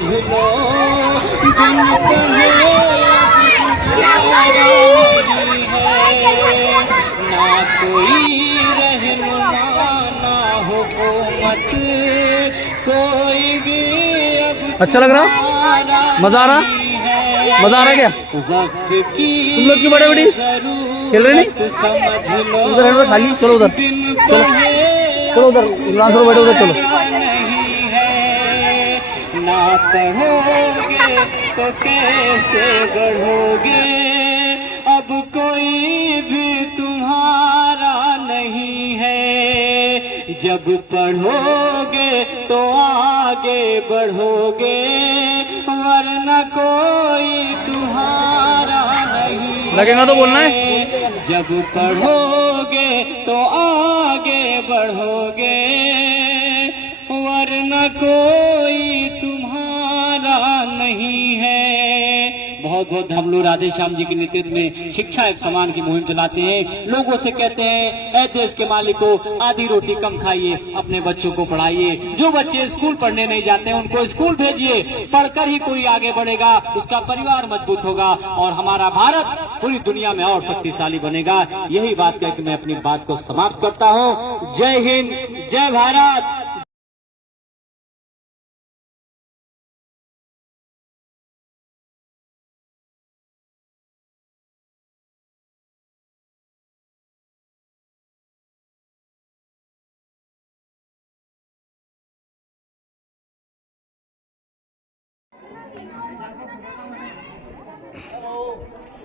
लो, बिन कहे गुजारा नहीं है। ना कोई रहनुमा ना हुकूमत, कोई भी अब अच्छा लग रहा? तुम्हारा मजा आ रहा? नहीं है। मजा आ रहा क्या? वक्त की तुम लोग क्यों बड़े बड़ी खेल रहे नहीं? समझ लो, उधर है ना खाली, चलो उधर, बिन चलो कहे चलो उधर, लांसर बैठो उधर, चलो। नहीं है। ना पढ़ोगे तो कैसे बढ़ोगे, अब कोई भी तुम्हारा नहीं है। जब पढ़ोगे तो आगे बढ़ोगे, वरना कोई तुम्हारा नहीं लगेगा तो बोलना है। जब पढ़ोगे तो आगे बढ़ोगे, वरना कोई तुम्हारा नहीं है। बहुत बहुत हम लोग राधे श्याम जी के नेतृत्व में शिक्षा एक समान की मुहिम चलाते हैं। लोगों से कहते हैं, ऐ देश के मालिकों, आधी रोटी कम खाइए, अपने बच्चों को पढ़ाइए। जो बच्चे स्कूल पढ़ने नहीं जाते हैं उनको स्कूल भेजिए। पढ़कर ही कोई आगे बढ़ेगा, उसका परिवार मजबूत होगा और हमारा भारत पूरी दुनिया में और शक्तिशाली बनेगा। यही बात कहकर मैं अपनी बात को समाप्त करता हूँ। जय हिंद, जय भारत।